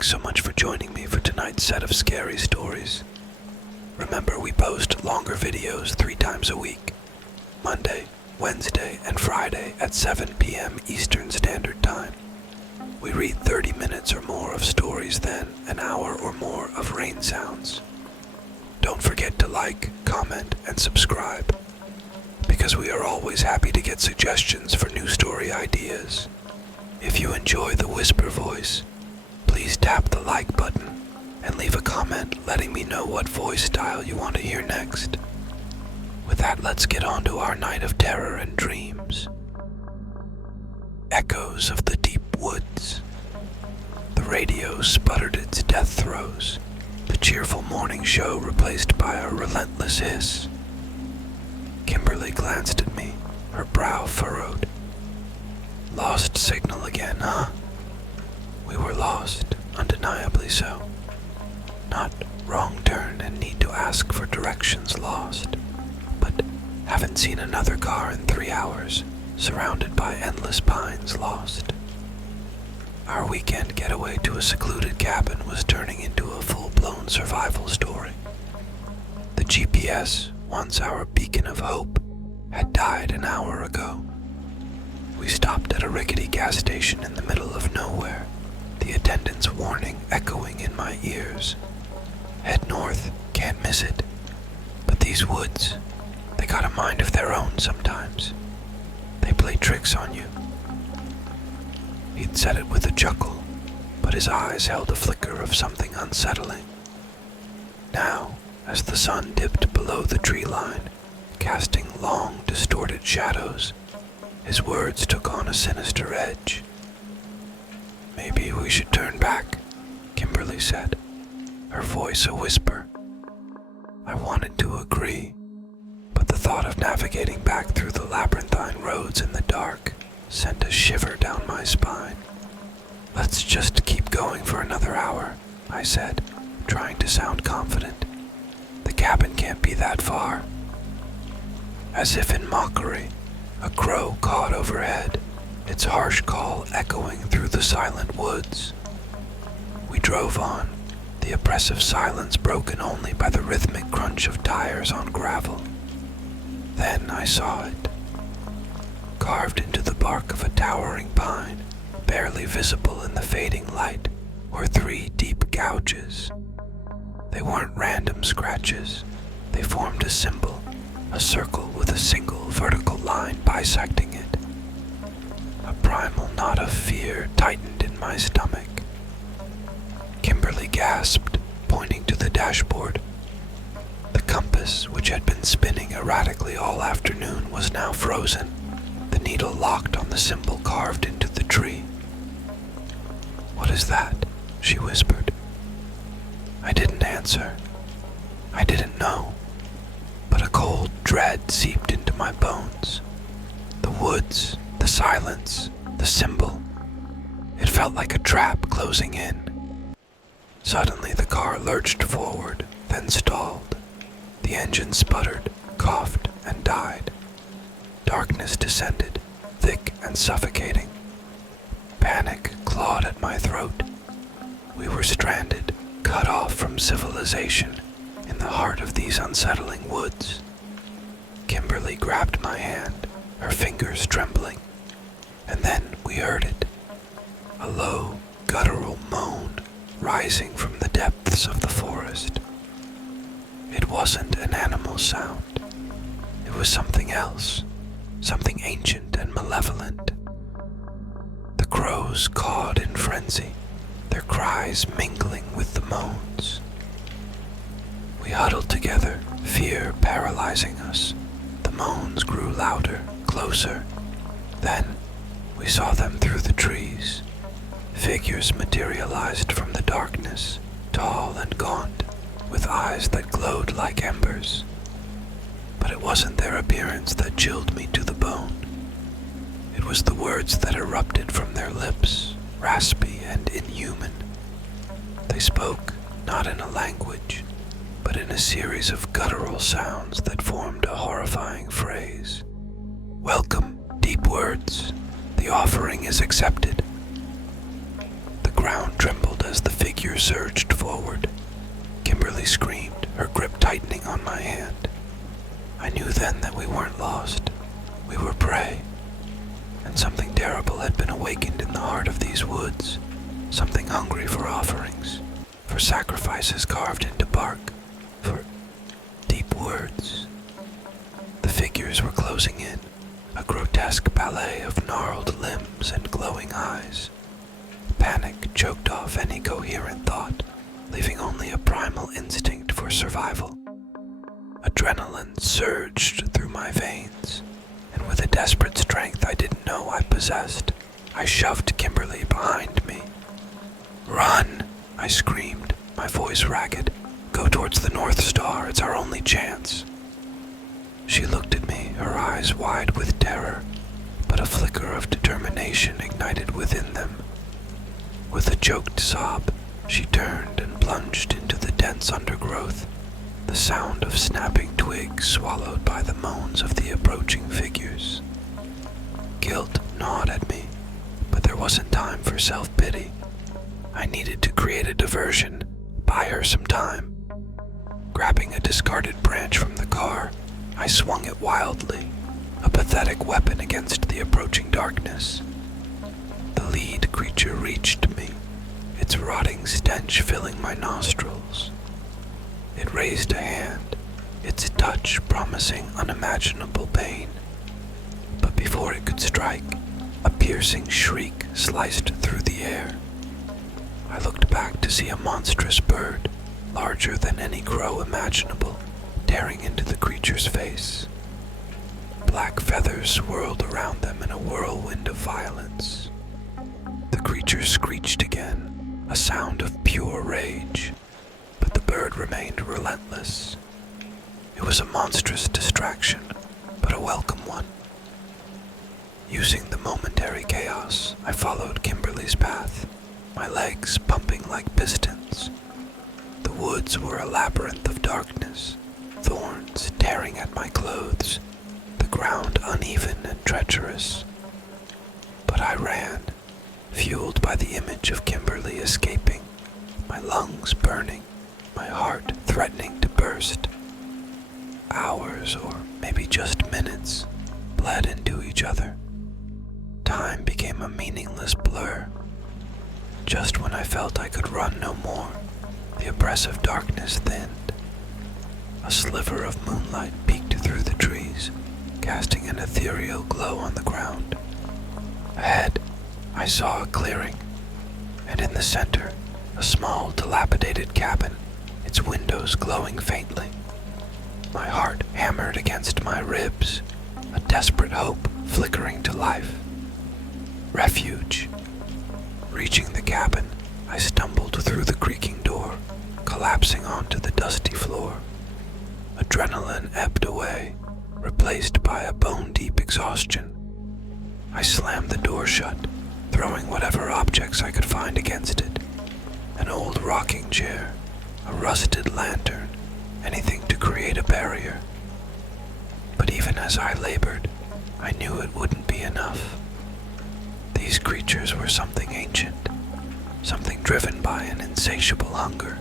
Thanks so much for joining me for tonight's set of scary stories. Remember, we post longer videos 3 times a week, Monday, Wednesday, and Friday at 7 p.m. Eastern Standard Time. We read 30 minutes or more of stories, then an hour or more of rain sounds. Don't forget to like, comment, and subscribe, because we are always happy to get suggestions for new story ideas. If you enjoy the whisper voice, please tap the like button and leave a comment letting me know what voice style you want to hear next. With that, let's get on to our night of terror and dreams. Echoes of the deep woods. The radio sputtered its death throes, the cheerful morning show replaced by a relentless hiss. Kimberly glanced at me, her brow furrowed. Lost signal again, huh? We were lost, undeniably so. Not wrong turn and need to ask for directions lost, but haven't seen another car in 3 hours, surrounded by endless pines lost. Our weekend getaway to a secluded cabin was turning into a full-blown survival story. The GPS, once our beacon of hope, had died an hour ago. We stopped at a rickety gas station in the middle of nowhere, the attendant's warning echoing in my ears. Head north, can't miss it. But these woods, they got a mind of their own sometimes. They play tricks on you. He'd said it with a chuckle, but his eyes held a flicker of something unsettling. Now, as the sun dipped below the tree line, casting long, distorted shadows, his words took on a sinister edge. "Maybe we should turn back," Kimberly said, her voice a whisper. I wanted to agree, but the thought of navigating back through the labyrinthine roads in the dark sent a shiver down my spine. "Let's just keep going for another hour," I said, trying to sound confident. "The cabin can't be that far." As if in mockery, a crow cawed overhead, its harsh call echoing through the silent woods. We drove on, the oppressive silence broken only by the rhythmic crunch of tires on gravel. Then I saw it. Carved into the bark of a towering pine, barely visible in the fading light, were 3 deep gouges. They weren't random scratches. They formed a symbol, a circle with a single vertical line bisecting it. A primal knot of fear tightened in my stomach. Kimberly gasped, pointing to the dashboard. The compass, which had been spinning erratically all afternoon, was now frozen, the needle locked on the symbol carved into the tree. "What is that?" she whispered. I didn't answer. I didn't know. But a cold dread seeped into my bones. The woods, the silence, the symbol. It felt like a trap closing in. Suddenly the car lurched forward, then stalled. The engine sputtered, coughed, and died. Darkness descended, thick and suffocating. Panic clawed at my throat. We were stranded, cut off from civilization, in the heart of these unsettling woods. Kimberly grabbed my hand, her fingers trembling, and then we heard it. A low, guttural moan rising from the depths of the forest. It wasn't an animal sound. It was something else, something ancient and malevolent. The crows cawed in frenzy, their cries mingling with the moans. We huddled together, fear paralyzing us. The moans grew louder, closer. Then we saw them through the trees. Figures materialized from the darkness, tall and gaunt, with eyes that glowed like embers. But it wasn't their appearance that chilled me to the bone. It was the words that erupted from their lips, raspy and inhuman. They spoke not in a language, but in a series of guttural sounds that formed a horrifying phrase. "Welcome, deep words. The offering is accepted." The ground trembled as the figures figure surged forward. Kimberly screamed, her grip tightening on my hand. I knew then that we weren't lost. We were prey. And something terrible had been awakened in the heart of these woods. Something hungry for offerings, for sacrifices carved into bark, for deep words. The figures were closing in, a grotesque ballet of gnarled limbs and glowing eyes. Panic choked off any coherent thought, leaving only a primal instinct for survival. Adrenaline surged through my veins, and with a desperate strength I didn't know I possessed, I shoved Kimberly behind me. "Run!" I screamed, my voice ragged. "Go towards the North Star, it's our only chance." She looked at me, her eyes wide with terror, but a flicker of determination ignited within them. With a choked sob, she turned and plunged into the dense undergrowth, the sound of snapping twigs swallowed by the moans of the approaching figures. Guilt gnawed at me, but there wasn't time for self-pity. I needed to create a diversion, buy her some time. Grabbing a discarded branch from the car, I swung it wildly, a pathetic weapon against the approaching darkness. The lead creature reached me, its rotting stench filling my nostrils. It raised a hand, its touch promising unimaginable pain. But before it could strike, a piercing shriek sliced through the air. I looked back to see a monstrous bird, larger than any crow imaginable, tearing into the creature's face. Black feathers swirled around them in a whirlwind of violence. The creature screeched again, a sound of pure rage, but the bird remained relentless. It was a monstrous distraction, but a welcome one. Using the momentary chaos, I followed Kimberly's path, my legs pumping like pistons. The woods were a labyrinth of darkness, thorns tearing at my clothes, the ground uneven and treacherous. But I ran, fueled by the image of Kimberly escaping, my lungs burning, my heart threatening to burst. Hours, or maybe just minutes, bled into each other. Time became a meaningless blur. Just when I felt I could run no more, the oppressive darkness thinned. A sliver of moonlight peeked through the trees, casting an ethereal glow on the ground. Ahead, I saw a clearing, and in the center, a small, dilapidated cabin, its windows glowing faintly. My heart hammered against my ribs, a desperate hope flickering to life. Refuge. Reaching the cabin, I stumbled through the creaking door, collapsing onto the dusty floor. Adrenaline ebbed away, replaced by a bone-deep exhaustion. I slammed the door shut, throwing whatever objects I could find against it. An old rocking chair, a rusted lantern, anything to create a barrier. But even as I labored, I knew it wouldn't be enough. These creatures were something ancient, something driven by an insatiable hunger.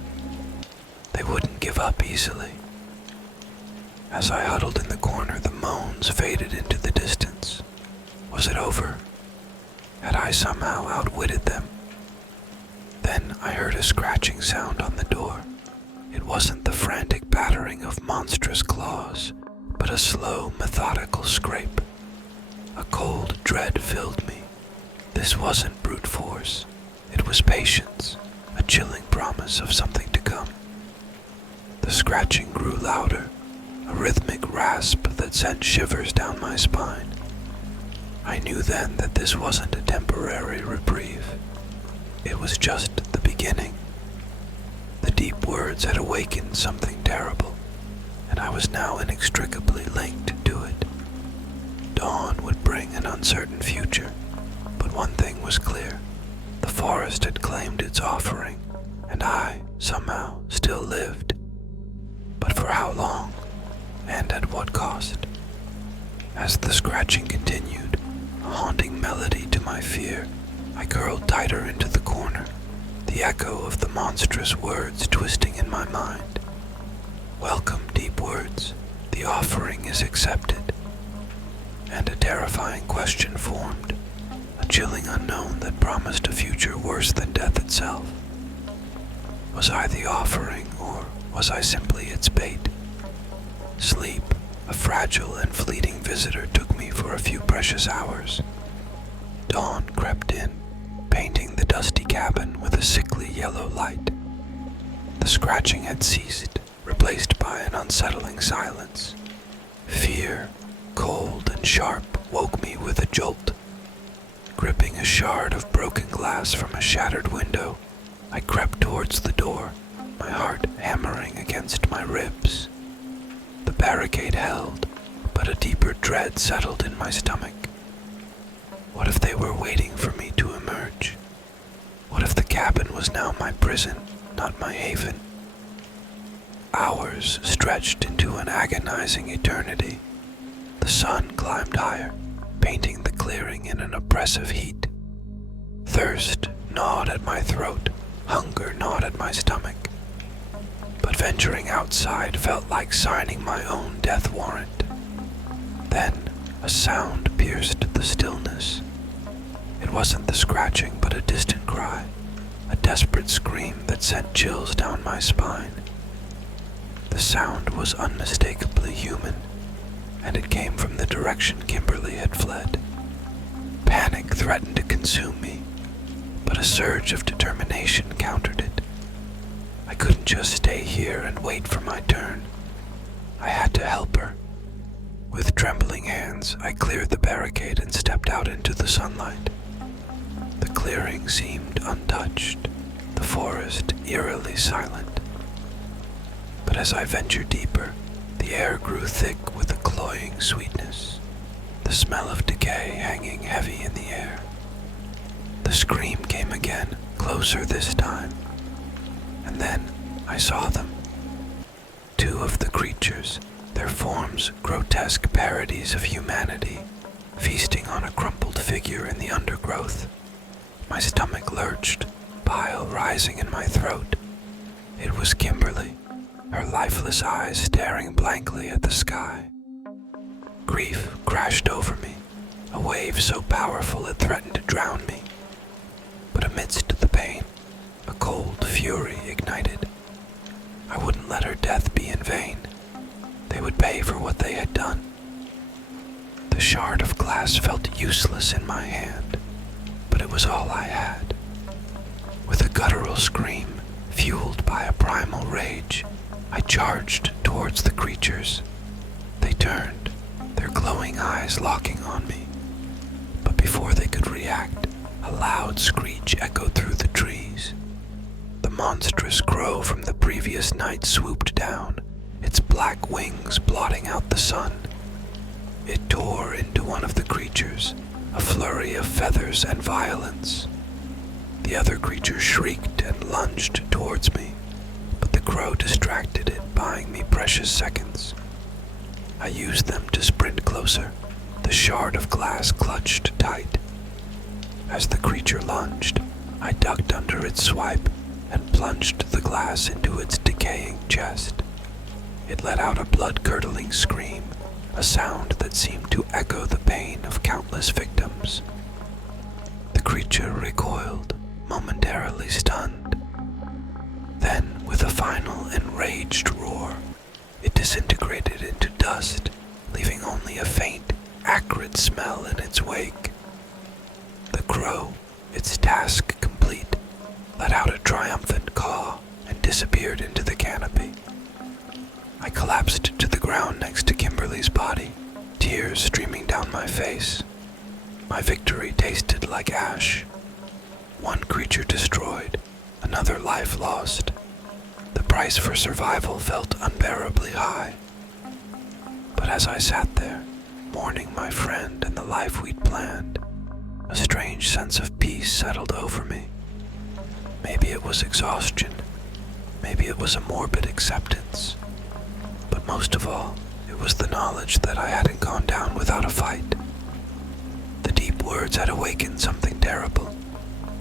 They wouldn't give up easily. As I huddled in the corner, the moans faded into the distance. Was it over? Had I somehow outwitted them? Then I heard a scratching sound on the door. It wasn't the frantic battering of monstrous claws, but a slow, methodical scrape. A cold dread filled me. This wasn't brute force. It was patience, a chilling promise of something to come. The scratching grew louder, a rhythmic rasp that sent shivers down my spine. I knew then that this wasn't a temporary reprieve. It was just the beginning. The deep words had awakened something terrible, and I was now inextricably linked to it. Dawn would bring an uncertain future, but one thing was clear. The forest had claimed its offering, and I, somehow, still lived. But for how long, and at what cost? As the scratching continued, a haunting melody to my fear, I curled tighter into the corner, the echo of the monstrous words twisting in my mind. Welcome, deep words, the offering is accepted. And a terrifying question formed, a chilling unknown that promised a future worse than death itself. Was I the offering, or was I simply its bait? Sleep, a fragile and fleeting visitor, took me for a few precious hours. Dawn crept in, painting the dusty cabin with a sickly yellow light. The scratching had ceased, replaced by an unsettling silence. Fear, cold and sharp, woke me with a jolt. Gripping a shard of broken glass from a shattered window, I crept towards the door, my heart hammering against my ribs. The barricade held, but a deeper dread settled in my stomach. What if they were waiting for me to emerge? What if the cabin was now my prison, not my haven? Hours stretched into an agonizing eternity. The sun climbed higher, painting the clearing in an oppressive heat. Thirst gnawed at my throat, hunger gnawed at my stomach. But venturing outside felt like signing my own death warrant. Then a sound pierced the stillness. It wasn't the scratching, but a distant cry, a desperate scream that sent chills down my spine. The sound was unmistakably human, and it came from the direction Kimberly had fled. Panic threatened to consume me, but a surge of determination countered it. I couldn't just stay here and wait for my turn. I had to help her. With trembling hands, I cleared the barricade and stepped out into the sunlight. The clearing seemed untouched, the forest eerily silent. But as I ventured deeper, the air grew thick with a cloying sweetness, the smell of decay hanging heavy in the air. The scream came again, closer this time, and then I saw them. Two of the creatures, their forms grotesque parodies of humanity, feasting on a crumpled figure in the undergrowth. My stomach lurched, bile rising in my throat. It was Kimberly, her lifeless eyes staring blankly at the sky. Grief crashed over me, a wave so powerful it threatened to drown me. But amidst the pain, a cold fury ignited. I wouldn't let her death be in vain. They would pay for what they had done. The shard of glass felt useless in my hand, but it was all I had. With a guttural scream, fueled by a primal rage, I charged towards the creatures. They turned, their glowing eyes locking on me. But before they could react, a loud screech echoed through the trees. The monstrous crow from the previous night swooped down, its black wings blotting out the sun. It tore into one of the creatures, a flurry of feathers and violence. The other creature shrieked and lunged towards me, but the crow distracted it, buying me precious seconds. I used them to sprint closer, the shard of glass clutched tight. As the creature lunged, I ducked under its swipe and plunged the glass into its decaying chest. It let out a blood-curdling scream, a sound that seemed to echo the pain of countless victims. The creature recoiled, momentarily stunned. Then, with a final enraged roar, it disintegrated into dust, leaving only a faint, acrid smell in its wake. The crow, its task complete, let out a triumphant caw and disappeared into the canopy. I collapsed to the ground next to Kimberly's body, tears streaming down my face. My victory tasted like ash. One creature destroyed, another life lost. The price for survival felt unbearably high. But as I sat there, mourning my friend and the life we'd planned, a strange sense of peace settled over me. Maybe it was exhaustion. Maybe it was a morbid acceptance. But most of all, it was the knowledge that I hadn't gone down without a fight. The deep words had awakened something terrible,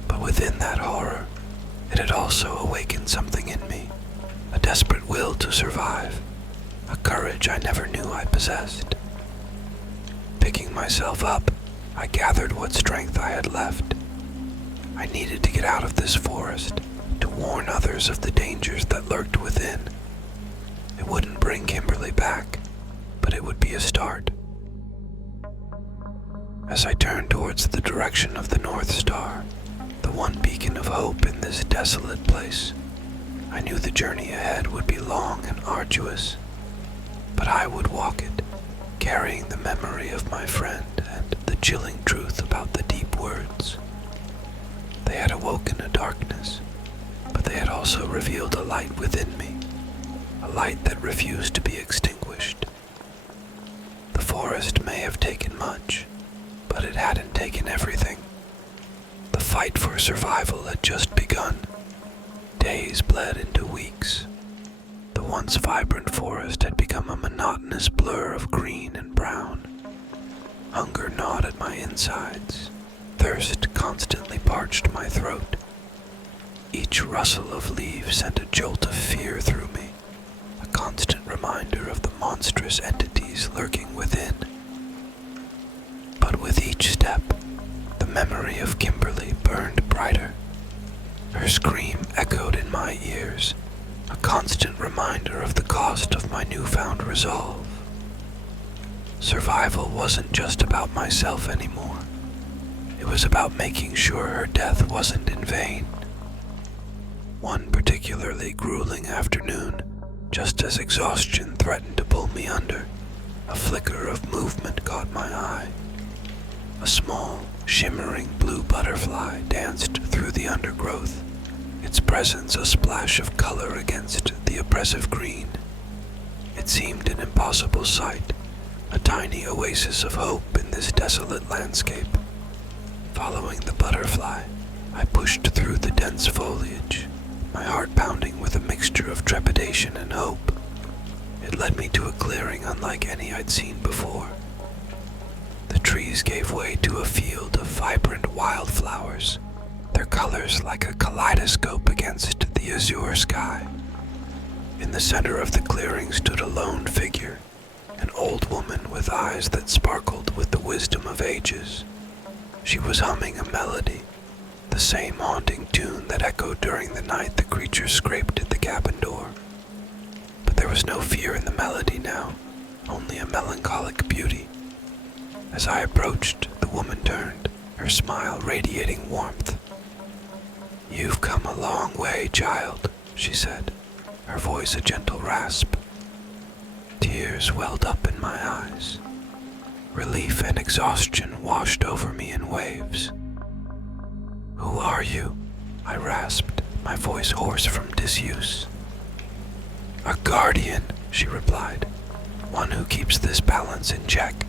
but within that horror, it had also awakened something in me, a desperate will to survive, a courage I never knew I possessed. Picking myself up, I gathered what strength I had left. I needed to get out of this forest, to warn others of the dangers that lurked within. It wouldn't bring Kimberly back, but it would be a start. As I turned towards the direction of the North Star, the one beacon of hope in this desolate place, I knew the journey ahead would be long and arduous, but I would walk it, carrying the memory of my friend and the chilling truth about the deep words. They had awoken a darkness, but they had also revealed a light within me, a light that refused to be extinguished. The forest may have taken much, but it hadn't taken everything. The fight for survival had just begun. Days bled into weeks. The once vibrant forest had become a monotonous blur of green and brown. Hunger gnawed at my insides. Thirst constantly parched my throat. Each rustle of leaves sent a jolt of fear through me, a constant reminder of the monstrous entities lurking within. But with each step, the memory of Kimberly burned brighter. Her scream echoed in my ears, a constant reminder of the cost of my newfound resolve. Survival wasn't just about myself anymore. It was about making sure her death wasn't in vain. One particularly grueling afternoon, just as exhaustion threatened to pull me under, a flicker of movement caught my eye. A small, shimmering blue butterfly danced through the undergrowth, its presence a splash of color against the oppressive green. It seemed an impossible sight, a tiny oasis of hope in this desolate landscape. Following the butterfly, I pushed through the dense foliage, my heart pounding with a mixture of trepidation and hope. It led me to a clearing unlike any I'd seen before. The trees gave way to a field of vibrant wildflowers, their colors like a kaleidoscope against the azure sky. In the center of the clearing stood a lone figure, an old woman with eyes that sparkled with the wisdom of ages. She was humming a melody, the same haunting tune that echoed during the night the creature scraped at the cabin door. But there was no fear in the melody now, only a melancholic beauty. As I approached, the woman turned, her smile radiating warmth. "You've come a long way, child," she said, her voice a gentle rasp. Tears welled up in my eyes. Relief and exhaustion washed over me in waves. "Who are you?" I rasped, my voice hoarse from disuse. "A guardian," she replied, "one who keeps this balance in check."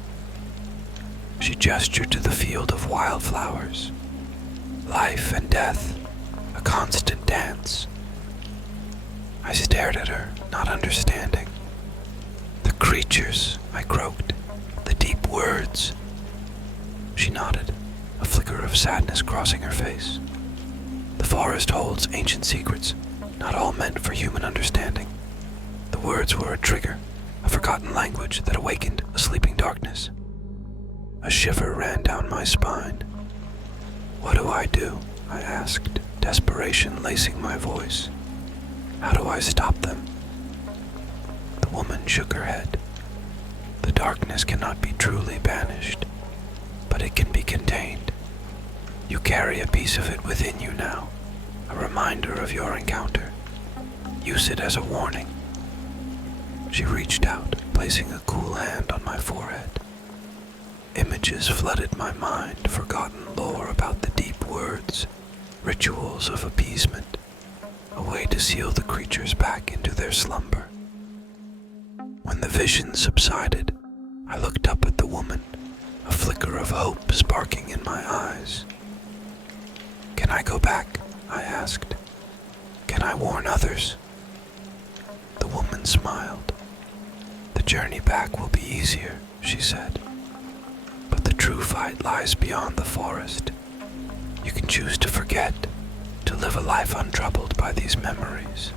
She gestured to the field of wildflowers. Life and death, a constant dance. I stared at her, not understanding. "The creatures," I croaked, "the deep words." She nodded, a flicker of sadness crossing her face. "The forest holds ancient secrets, not all meant for human understanding. The words were a trigger, a forgotten language that awakened a sleeping darkness." A shiver ran down my spine. "What do I do?" I asked, desperation lacing my voice. "How do I stop them?" The woman shook her head. "The darkness cannot be truly banished, but it can be contained. You carry a piece of it within you now, a reminder of your encounter. Use it as a warning." She reached out, placing a cool hand on my forehead. Images flooded my mind, forgotten lore about the deep words, rituals of appeasement, a way to seal the creatures back into their slumber. When the vision subsided, I looked up at the woman, a flicker of hope sparking in my eyes. "Can I go back?" I asked. "Can I warn others?" The woman smiled. "The journey back will be easier," she said. "But the true fight lies beyond the forest. You can choose to forget, to live a life untroubled by these memories,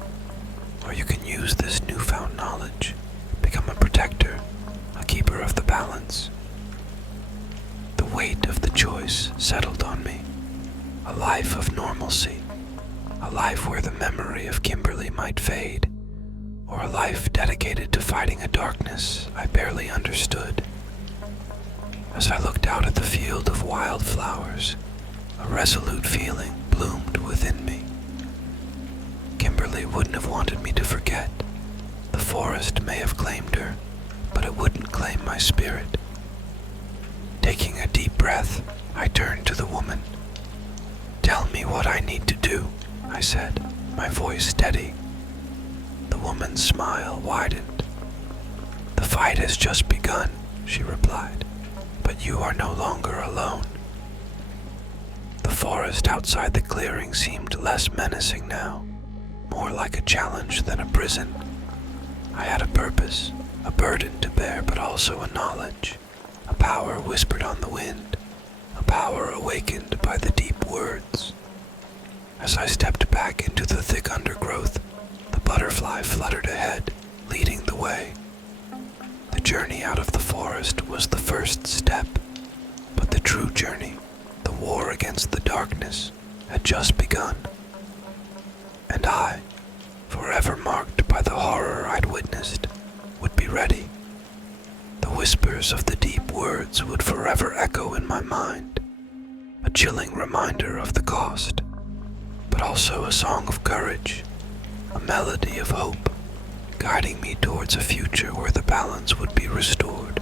or you can use this newfound knowledge, become a protector, a keeper of the balance. The weight of the choice settled on me, a life of normalcy, a life where the memory of Kimberly might fade, or a life dedicated to fighting a darkness I barely understood. As I looked out at the field of wildflowers, a resolute feeling bloomed within me. Kimberly wouldn't have wanted me to forget. The forest may have claimed her, but it wouldn't claim my spirit. Taking a deep breath, I turned to the woman. "Tell me what I need to do," I said, my voice steady. The woman's smile widened. "The fight has just begun," she replied, "but you are no longer alone." The forest outside the clearing seemed less menacing now, more like a challenge than a prison. I had a purpose, a burden to bear, but also a knowledge, a power whispered on the wind, a power awakened by the deep words. As I stepped back into the thick undergrowth, the butterfly fluttered ahead, leading the way. The journey out of the forest was the first step, but the true journey, the war against the darkness, had just begun. And I, forever marked by the horror I'd witnessed, would be ready. The whispers of the deep words would forever echo in my mind, a chilling reminder of the cost, but also a song of courage, a melody of hope, guiding me towards a future where the balance would be restored.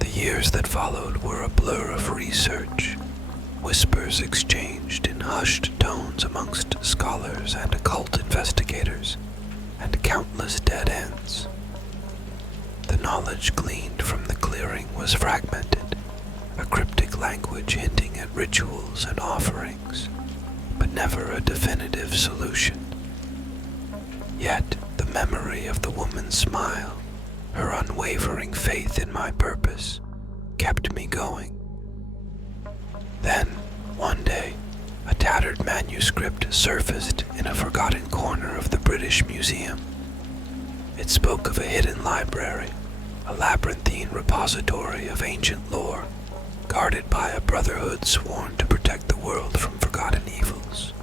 The years that followed were a blur of research, whispers exchanged in hushed tones amongst scholars and occult investigators, and countless dead ends. The knowledge gleaned from the clearing was fragmented, a cryptic language hinting at rituals and offerings, but never a definitive solution. Yet the memory of the woman's smile, her unwavering faith in my purpose, kept me going. Then, one day, a tattered manuscript surfaced in a forgotten corner of the British Museum. It spoke of a hidden library, a labyrinthine repository of ancient lore, guarded by a brotherhood sworn to protect the world from forgotten evils.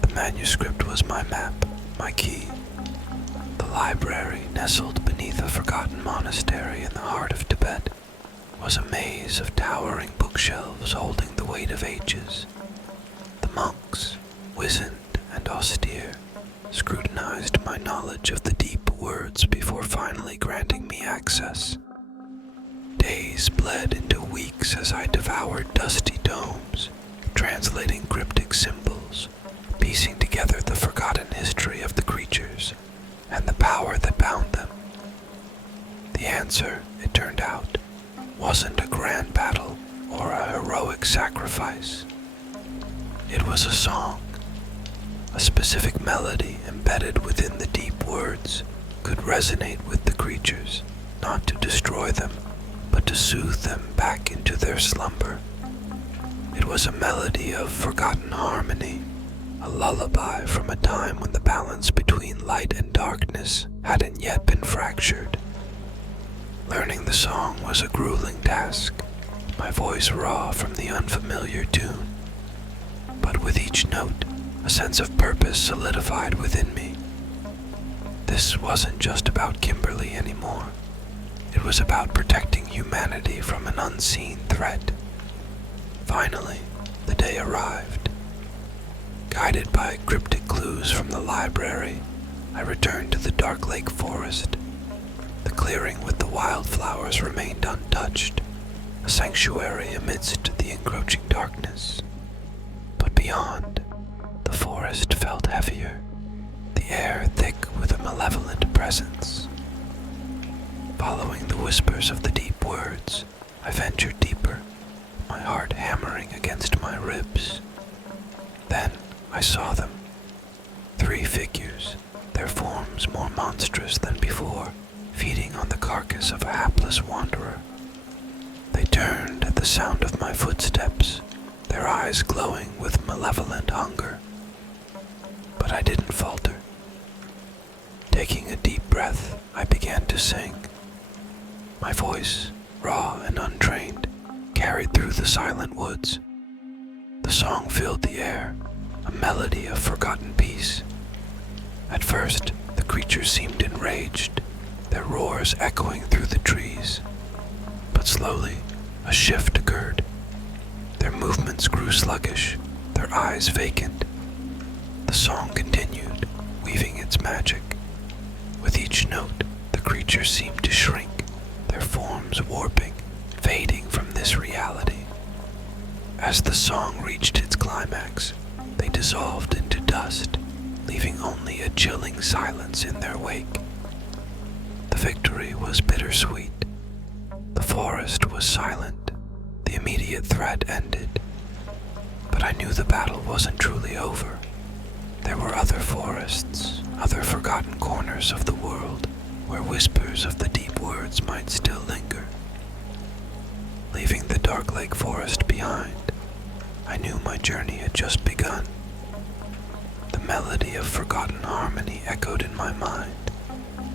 The manuscript was my map, my key. The library, nestled beneath a forgotten monastery in the heart of Tibet, was a maze of towering bookshelves holding the weight of ages. The monks, wizened and austere, scrutinized my knowledge of the deep words before finally granting me access. Days bled into weeks as I devoured dusty tomes, translating cryptic symbols, piecing together the forgotten history of the creatures and the power that bound them. The answer, it turned out, wasn't a grand battle or a heroic sacrifice. It was a song. A specific melody embedded within the deep words could resonate with the creatures, not to destroy them, but to soothe them back into their slumber. It was a melody of forgotten harmony, a lullaby from a time when the balance between light and darkness hadn't yet been fractured. Learning the song was a grueling task, my voice raw from the unfamiliar tune. But with each note, a sense of purpose solidified within me. This wasn't just about Kimberly anymore. It was about protecting humanity from an unseen threat. Finally, the day arrived. Guided by cryptic clues from the library, I returned to the dark lake forest. The clearing with the wildflowers remained untouched, a sanctuary amidst the encroaching darkness. But beyond, the forest felt heavier, the air thick with a malevolent presence. Following the whispers of the deep words, I ventured deeper, my heart hammering against my ribs. Then I saw them. 3 figures, their forms more monstrous than before, feeding on the carcass of a hapless wanderer. They turned at the sound of my footsteps, their eyes glowing with malevolent hunger. But I didn't falter. Taking a deep breath, I began to sing. My voice, raw and untrained, carried through the silent woods. The song filled the air, a melody of forgotten peace. At first, the creatures seemed enraged, their roars echoing through the trees. But slowly, a shift occurred. Their movements grew sluggish, their eyes vacant. The song continued, weaving its magic. With each note, the creatures seemed to shrink, their forms warping, fading from this reality. As the song reached its climax, they dissolved into dust, leaving only a chilling silence in their wake. The victory was bittersweet. The forest was silent, the immediate threat ended. But I knew the battle wasn't truly over. There were other forests, other forgotten corners of the world, where whispers of the deep words might still linger. Leaving the dark lake forest behind, I knew my journey had just begun. The melody of forgotten harmony echoed in my mind,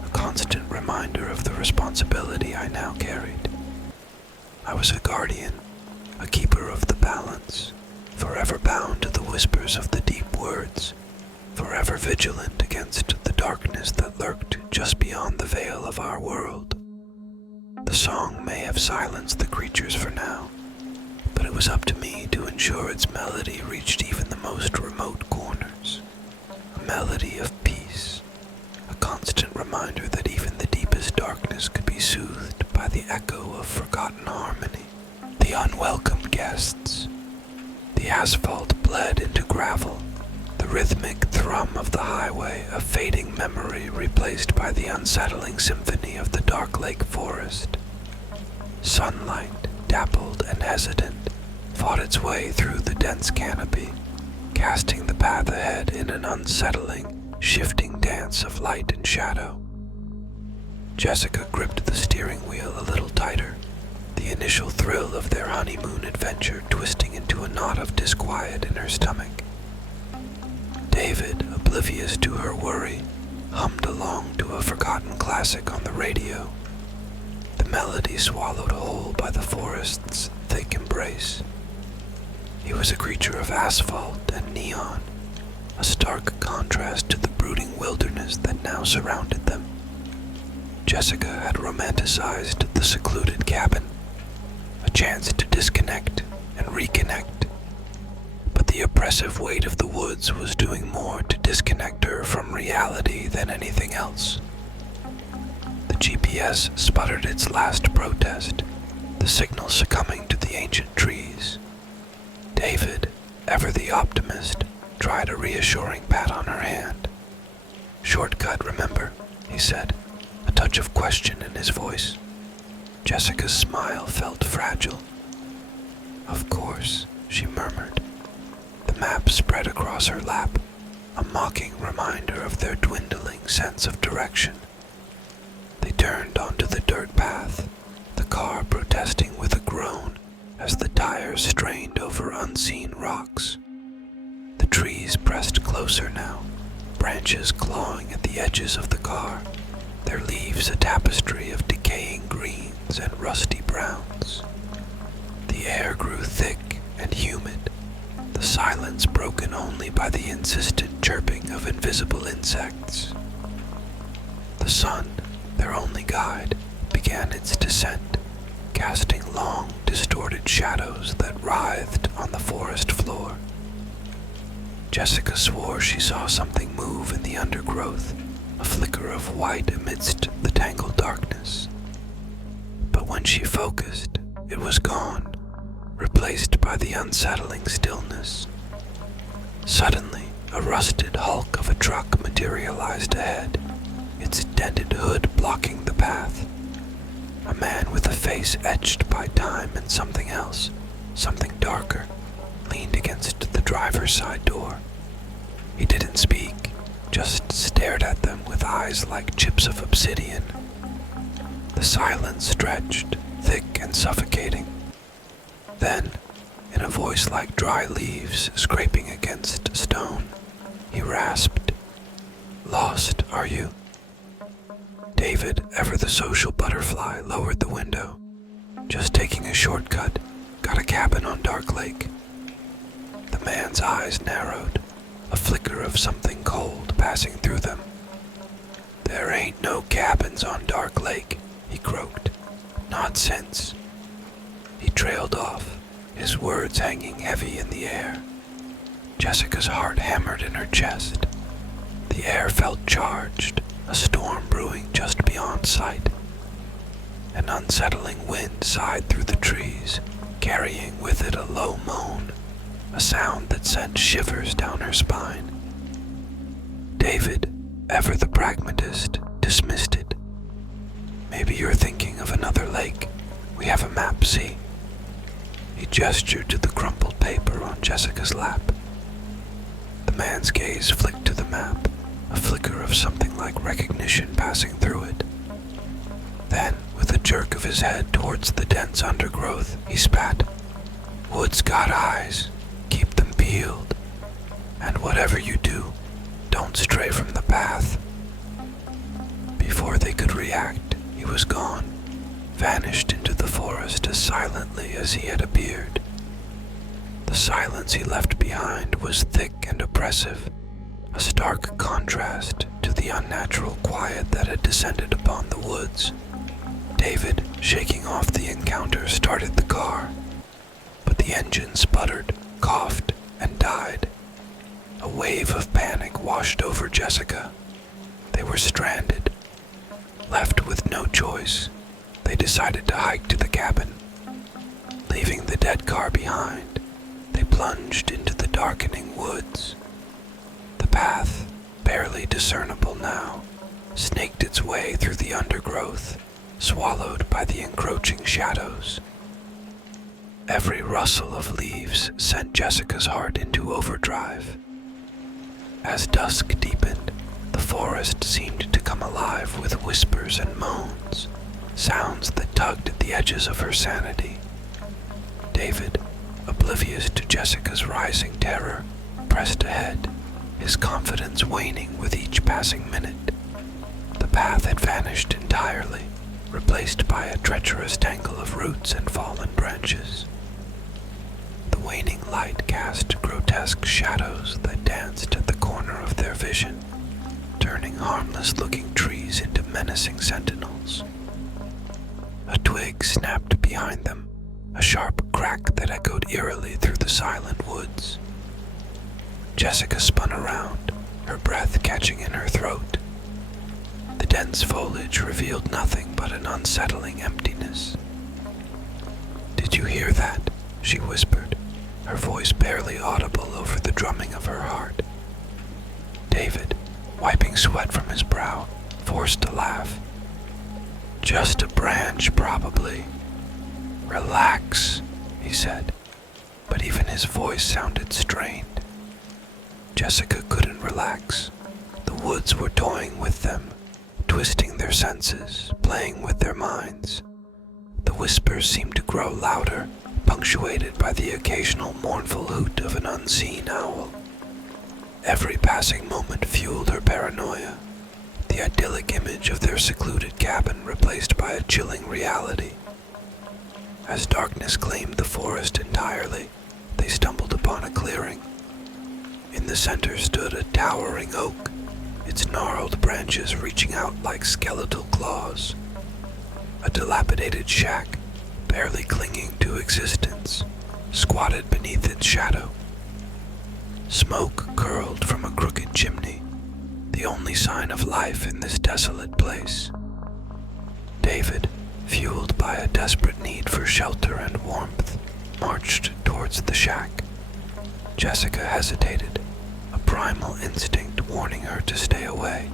a constant reminder of the responsibility I now carried. I was a guardian, a keeper of the balance, forever bound to the whispers of the deep words, forever vigilant against the darkness that lurked just beyond the veil of our world. The song may have silenced the creatures for now, but it was up to me to ensure its melody reached even the most remote corners. A melody of peace, a constant reminder that even the deepest darkness could be soothed by the echo of forgotten harmony. The unwelcome guests. The asphalt bled into gravel, the rhythmic thrum of the highway a fading memory replaced by the unsettling symphony of the dark lake forest. Sunlight, dappled and hesitant, fought its way through the dense canopy, casting the path ahead in an unsettling, shifting dance of light and shadow. Jessica gripped the steering wheel a little tighter, the initial thrill of their honeymoon adventure twisting into a knot of disquiet in her stomach. David, oblivious to her worry, hummed along to a forgotten classic on the radio. The melody swallowed whole by the forest's thick embrace. He was a creature of asphalt and neon, a stark contrast to the brooding wilderness that now surrounded them. Jessica had romanticized the secluded cabin, a chance to disconnect and reconnect. But the oppressive weight of the woods was doing more to disconnect her from reality than anything else. The GPS sputtered its last protest, the signal succumbing to the ancient trees. David, ever the optimist, tried a reassuring pat on her hand. "Shortcut, remember?" he said, a touch of question in his voice. Jessica's smile felt fragile. "Of course," she murmured. The map spread across her lap, a mocking reminder of their dwindling sense of direction. They turned onto the dirt path, the car protesting with a groan as the tires strained over unseen rocks. The trees pressed closer now, branches clawing at the edges of the car, their leaves a tapestry of decaying greens and rusty browns. The air grew thick and humid, the silence broken only by the insistent chirping of invisible insects. The sun, their only guide, began its descent, casting long, distorted shadows that writhed on the forest floor. Jessica swore she saw something move in the undergrowth, a flicker of white amidst the tangled darkness. But when she focused, it was gone, replaced by the unsettling stillness. Suddenly, a rusted hulk of a truck materialized ahead, its dented hood blocking the path. A man with a face etched by time and something else, something darker, leaned against the driver's side door. He didn't speak, just stared at them with eyes like chips of obsidian. The silence stretched, thick and suffocating. Then, In a voice like dry leaves scraping against stone, he rasped, "Lost, are you?" David, ever the social butterfly, lowered the window. "Just taking a shortcut. Got a cabin on Dark Lake." The man's eyes narrowed, a flicker of something cold passing through them. "There ain't no cabins on Dark Lake," he croaked. "Not since." He trailed off, his words hanging heavy in the air. Jessica's heart hammered in her chest. The air felt charged, a storm brewing just beyond sight. An unsettling wind sighed through the trees, carrying with it a low moan, a sound that sent shivers down her spine. David, ever the pragmatist, dismissed it. "Maybe you're thinking of another lake. We have a map, see?" He gestured to the crumpled paper on Jessica's lap. The man's gaze flicked to the map, a flicker of something like recognition passing through it. Then, with a jerk of his head towards the dense undergrowth, he spat, "Woods got eyes. Keep them peeled. And whatever you do, don't stray from the path." Before they could react, he was gone, vanished into the forest as silently as he had appeared. The silence he left behind was thick and oppressive, a stark contrast to the unnatural quiet that had descended upon the woods. David, shaking off the encounter, started the car, but the engine sputtered, coughed, and died. A wave of panic washed over Jessica. They were stranded. Left with no choice, they decided to hike to the cabin. Leaving the dead car behind, they plunged into the darkening woods. The path, barely discernible now, snaked its way through the undergrowth, swallowed by the encroaching shadows. Every rustle of leaves sent Jessica's heart into overdrive. As dusk deepened, the forest seemed to come alive with whispers and moans, sounds that tugged at the edges of her sanity. David, oblivious to Jessica's rising terror, pressed ahead, his confidence waning with each passing minute. The path had vanished entirely, replaced by a treacherous tangle of roots and fallen branches. The waning light cast grotesque shadows that danced at the corner of their vision, turning harmless-looking trees into menacing sentinels. A twig snapped behind them, a sharp crack that echoed eerily through the silent woods. Jessica spun around, her breath catching in her throat. The dense foliage revealed nothing but an unsettling emptiness. "Did you hear that?" she whispered, her voice barely audible over the drumming of her heart. David, wiping sweat from his brow, forced a laugh. "Just a branch, probably." "Relax," he said, but even his voice sounded strained. Jessica couldn't relax. The woods were toying with them, twisting their senses, playing with their minds. The whispers seemed to grow louder, punctuated by the occasional mournful hoot of an unseen owl. Every passing moment fueled her paranoia, the idyllic image of their secluded cabin replaced by a chilling reality. As darkness claimed the forest entirely, they stumbled upon a clearing. In the center stood a towering oak, its gnarled branches reaching out like skeletal claws. A dilapidated shack, barely clinging to existence, squatted beneath its shadow. Smoke curled from a crooked chimney, the only sign of life in this desolate place. David, fueled by a desperate need for shelter and warmth, marched towards the shack. Jessica hesitated, a primal instinct warning her to stay away.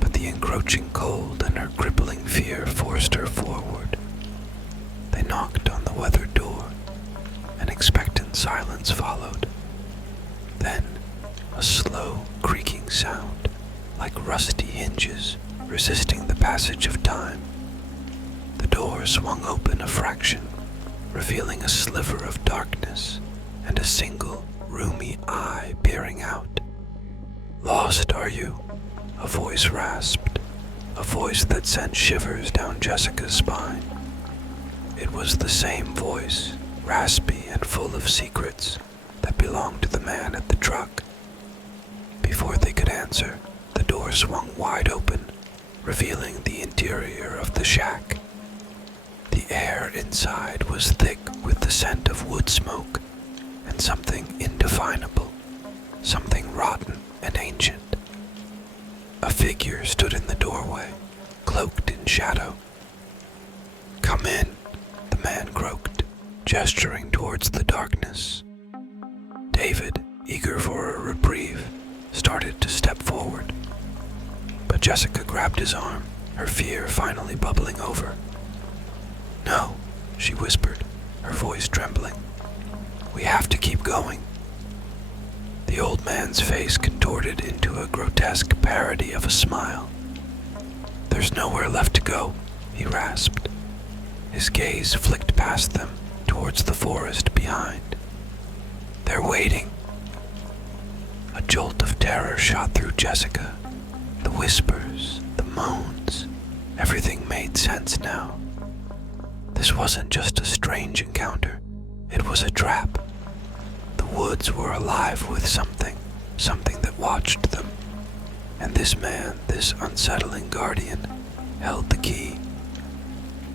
But the encroaching cold and her crippling fear forced her forward. They knocked on the weathered door. An expectant silence followed. Then, a slow, creaking sound, like rusty hinges resisting the passage of time. The door swung open a fraction, revealing a sliver of darkness and a single, roomy eye peering out. "Lost, are you?" a voice rasped, a voice that sent shivers down Jessica's spine. It was the same voice, raspy and full of secrets, that belonged to the man at the truck. Before they could answer, the door swung wide open, revealing the interior of the shack. The air inside was thick with the scent of wood smoke and something indefinable, something rotten and ancient. A figure stood in the doorway, cloaked in shadow. "Come in," the man croaked, gesturing towards the darkness. David, eager for a reprieve, started to step forward. But Jessica grabbed his arm, her fear finally bubbling over. "No," she whispered, her voice trembling. "We have to keep going." The old man's face contorted into a grotesque parody of a smile. "There's nowhere left to go," he rasped. His gaze flicked past them, towards the forest behind. "They're waiting." A jolt of terror shot through Jessica. The whispers, the moans, everything made sense now. This wasn't just a strange encounter, it was a trap. The woods were alive with something that watched them. And this man, this unsettling guardian, held the key.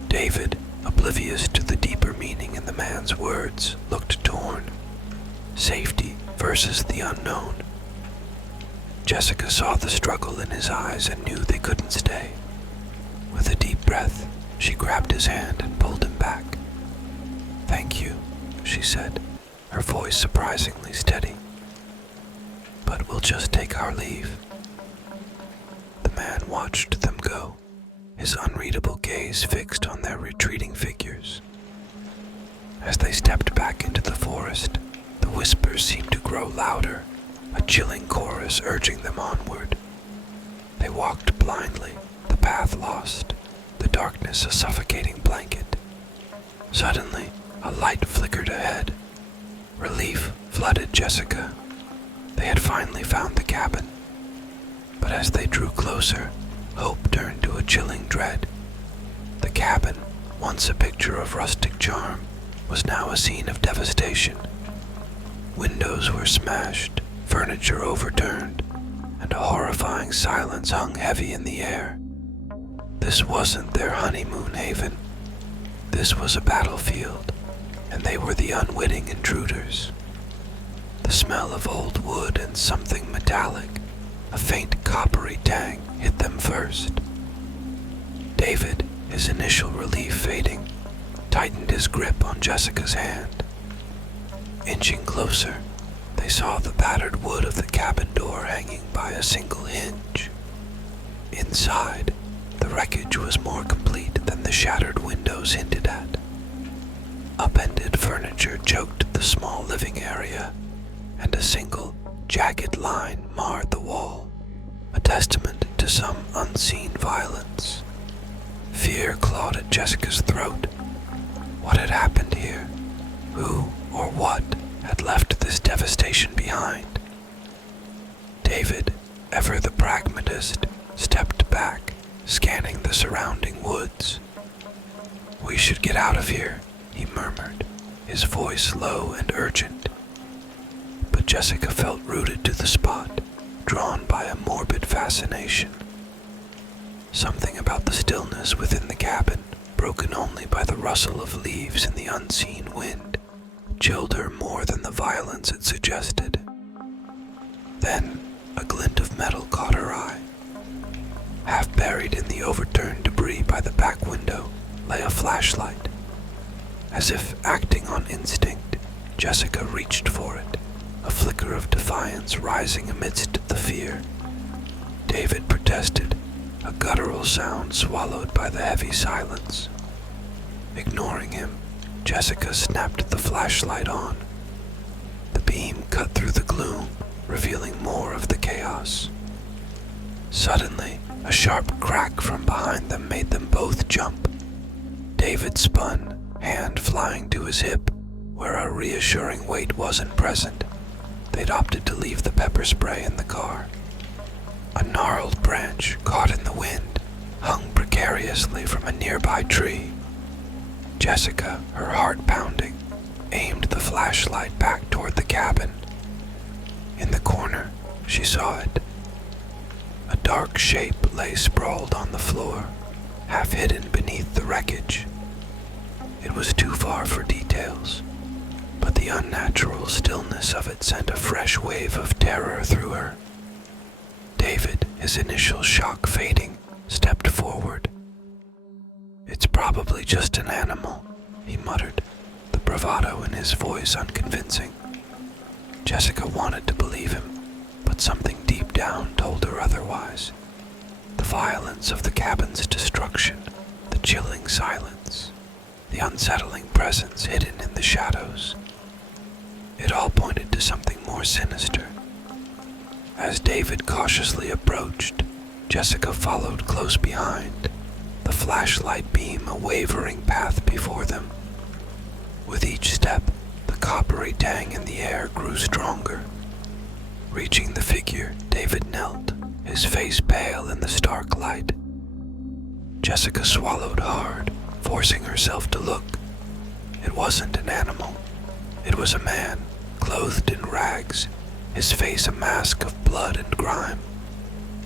David, oblivious to the deeper meaning in the man's words, looked torn. Safety versus the unknown. Jessica saw the struggle in his eyes and knew they couldn't stay. With a deep breath, she grabbed his hand and pulled him back. "Thank you," she said, her voice surprisingly steady. "But we'll just take our leave." The man watched them go, his unreadable gaze fixed on their retreating figures. As they stepped back into the forest, the whispers seemed to grow louder, a chilling chorus urging them onward. They walked blindly, the path lost, the darkness a suffocating blanket. Suddenly, a light flickered ahead. Relief flooded Jessica. They had finally found the cabin. But as they drew closer, hope turned to a chilling dread. The cabin, once a picture of rustic charm, was now a scene of devastation. Windows were smashed, furniture overturned, and a horrifying silence hung heavy in the air. This wasn't their honeymoon haven. This was a battlefield, and they were the unwitting intruders. The smell of old wood and something metallic, a faint coppery tang, hit them first. David, his initial relief fading, tightened his grip on Jessica's hand. Inching closer, they saw the battered wood of the cabin door hanging by a single hinge. Inside, the wreckage was more complete than the shattered windows hinted at. Upended furniture choked the small living area, and a single, jagged line marred the wall, a testament to some unseen violence. Fear clawed at Jessica's throat. What had happened here? Who or what had left this devastation behind? David, ever the pragmatist, stepped back, scanning the surrounding woods. "We should get out of here," he murmured, his voice low and urgent. But Jessica felt rooted to the spot, drawn by a morbid fascination. Something about the stillness within the cabin, broken only by the rustle of leaves in the unseen wind, chilled her more than the violence it suggested. Then a glint of metal caught her eye. Half buried in the overturned debris by the back window lay a flashlight. As if acting on instinct, Jessica reached for it, a flicker of defiance rising amidst the fear. David protested, a guttural sound swallowed by the heavy silence. Ignoring him, Jessica snapped the flashlight on. The beam cut through the gloom, revealing more of the chaos. Suddenly, a sharp crack from behind them made them both jump. David spun, hand flying to his hip where a reassuring weight wasn't present. They'd opted to leave the pepper spray in the car. A gnarled branch, caught in the wind, hung precariously from a nearby tree. Jessica, her heart pounding, aimed the flashlight back toward the cabin. In the corner, she saw it. A dark shape lay sprawled on the floor, half hidden beneath the wreckage. It was too far for details, but the unnatural stillness of it sent a fresh wave of terror through her. David, his initial shock fading, stepped forward. "It's probably just an animal," he muttered, the bravado in his voice unconvincing. Jessica wanted to believe him, but something deep down told her otherwise. The violence of the cabin's destruction, the chilling silence, the unsettling presence hidden in the shadows. It all pointed to something more sinister. As David cautiously approached, Jessica followed close behind, the flashlight beam a wavering path before them. With each step, the coppery tang in the air grew stronger. Reaching the figure, David knelt, his face pale in the stark light. Jessica swallowed hard, forcing herself to look. It wasn't an animal. It was a man, clothed in rags, his face a mask of blood and grime.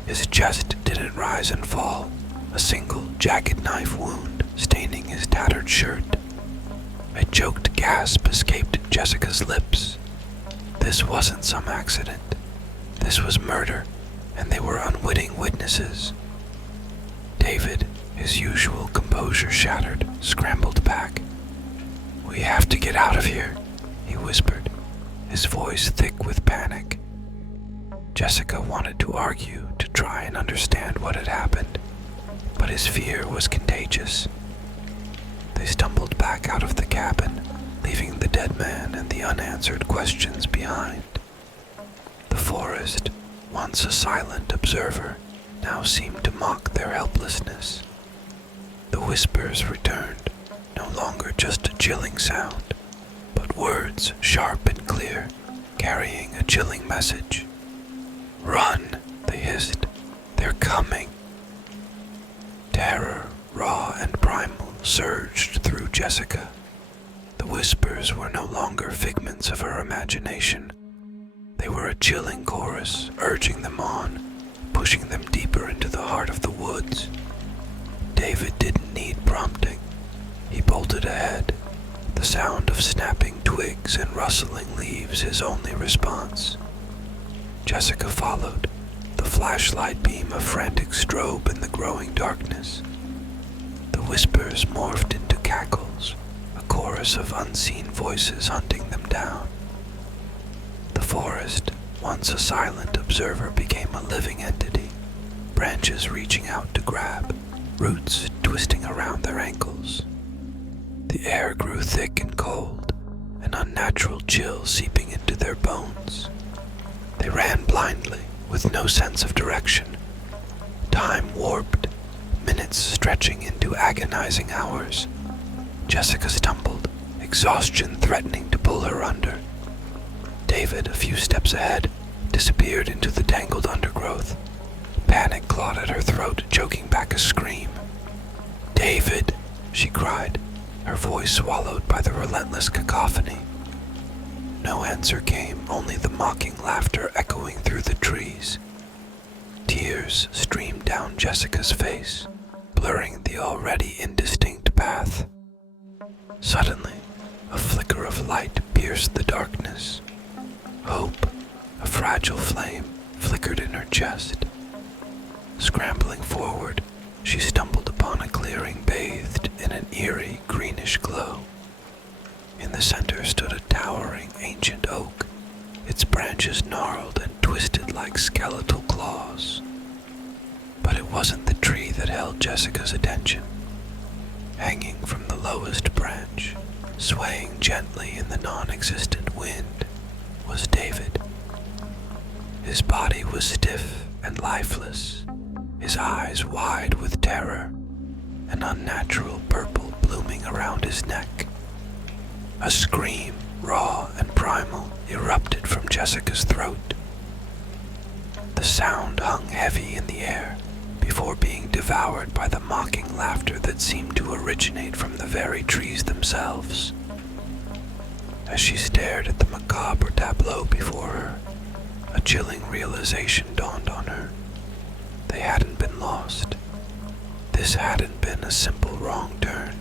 His chest didn't rise and fall, a single jagged knife wound staining his tattered shirt. A choked gasp escaped Jessica's lips. This wasn't some accident. This was murder, and they were unwitting witnesses. David, his usual composure shattered, scrambled back. "We have to get out of here," he whispered, his voice thick with panic. Jessica wanted to argue, to try and understand what had happened, but his fear was contagious. They stumbled back out of the cabin, leaving the dead man and the unanswered questions behind. The forest, once a silent observer, now seemed to mock their helplessness. The whispers returned, no longer just a chilling sound, but words sharp and clear, carrying a chilling message. "Run," they hissed. "They're coming." Terror, raw and primal, surged through Jessica. The whispers were no longer figments of her imagination. They were a chilling chorus, urging them on, pushing them deeper into the heart of the woods. David didn't need prompting. He bolted ahead, the sound of snapping twigs and rustling leaves his only response. Jessica followed, the flashlight beam a frantic strobe in the growing darkness. The whispers morphed into cackles, a chorus of unseen voices hunting them down. The forest, once a silent observer, became a living entity, branches reaching out to grab, roots twisting around their ankles. The air grew thick and cold, an unnatural chill seeping into their bones. They ran blindly, with no sense of direction. Time warped, minutes stretching into agonizing hours. Jessica stumbled, exhaustion threatening to pull her under. David, a few steps ahead, disappeared into the tangled undergrowth. Panic clawed at her throat, choking back a scream. "David!" she cried, her voice swallowed by the relentless cacophony. No answer came, only the mocking laughter echoing through the trees. Tears streamed down Jessica's face, blurring the already indistinct path. Suddenly, a flicker of light pierced the darkness. Hope, a fragile flame, flickered in her chest. Scrambling forward, she stumbled upon a clearing bathed in an eerie greenish glow. In the center stood a towering ancient oak, its branches gnarled and twisted like skeletal claws. But it wasn't the tree that held Jessica's attention. Hanging from the lowest branch, swaying gently in the non-existent wind, was David. His body was stiff and lifeless, his eyes wide with terror, an unnatural purple blooming around his neck. A scream, raw and primal, erupted from Jessica's throat. The sound hung heavy in the air before being devoured by the mocking laughter that seemed to originate from the very trees themselves. As she stared at the macabre tableau before her, a chilling realization dawned on her. They hadn't been lost. This hadn't been a simple wrong turn.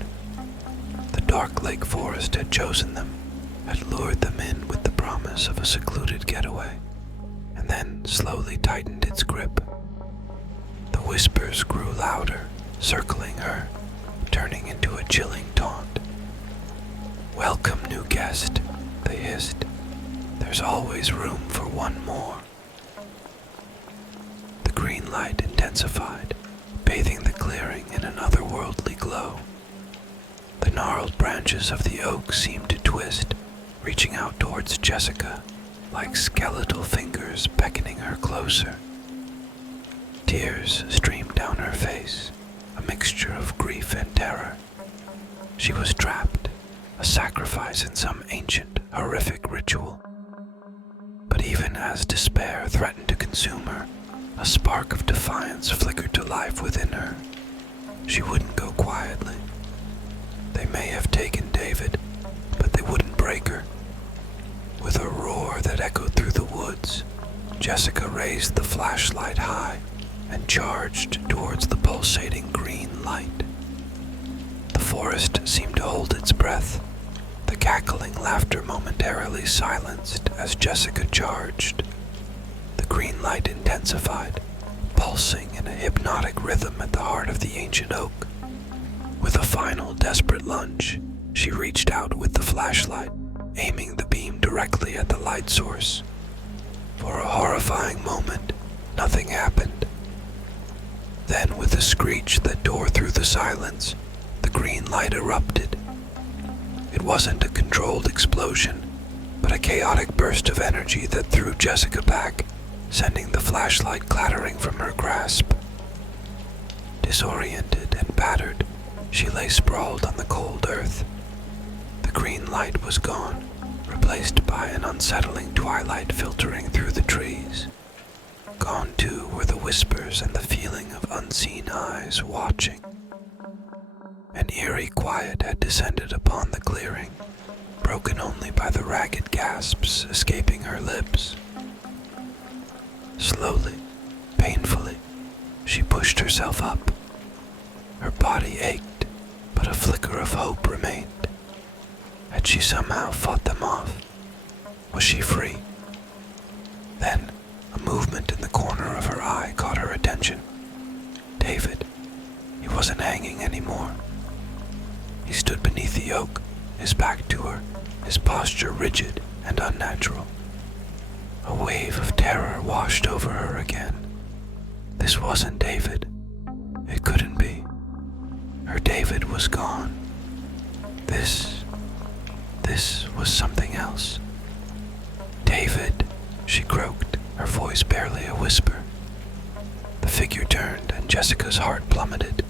The dark lake forest had chosen them, had lured them in with the promise of a secluded getaway, and then slowly tightened its grip. The whispers grew louder, circling her, turning into a chilling taunt. "Welcome, new guest," they hissed. "There's always room for one more." The green light intensified, bathing the clearing in an otherworldly glow. The gnarled branches of the oak seemed to twist, reaching out towards Jessica, like skeletal fingers beckoning her closer. Tears streamed down her face, a mixture of grief and terror. She was trapped, a sacrifice in some ancient, horrific ritual. But even as despair threatened to consume her, a spark of defiance flickered to life within her. She wouldn't go quietly. They may have taken David, but they wouldn't break her. With a roar that echoed through the woods, Jessica raised the flashlight high and charged towards the pulsating green light. The forest seemed to hold its breath, the cackling laughter momentarily silenced as Jessica charged. The green light intensified, pulsing in a hypnotic rhythm at the heart of the ancient oak. With a final desperate lunge, she reached out with the flashlight, aiming the beam directly at the light source. For a horrifying moment, nothing happened. Then, with a screech that tore through the silence, the green light erupted. It wasn't a controlled explosion, but a chaotic burst of energy that threw Jessica back, sending the flashlight clattering from her grasp. Disoriented and battered, she lay sprawled on the cold earth. The green light was gone, replaced by an unsettling twilight filtering through the trees. Gone too were the whispers and the feeling of unseen eyes watching. An eerie quiet had descended upon the clearing, broken only by the ragged gasps escaping her lips. Slowly, painfully, she pushed herself up. Her body ached, but a flicker of hope remained. Had she somehow fought them off? Was she free? Then, a movement in the corner of her eye caught her attention. David. He wasn't hanging anymore. He stood beneath the oak, his back to her, his posture rigid and unnatural. A wave of terror washed over her again. This wasn't David. It couldn't be. Her David was gone. This was something else. "David," she croaked, her voice barely a whisper. The figure turned and Jessica's heart plummeted.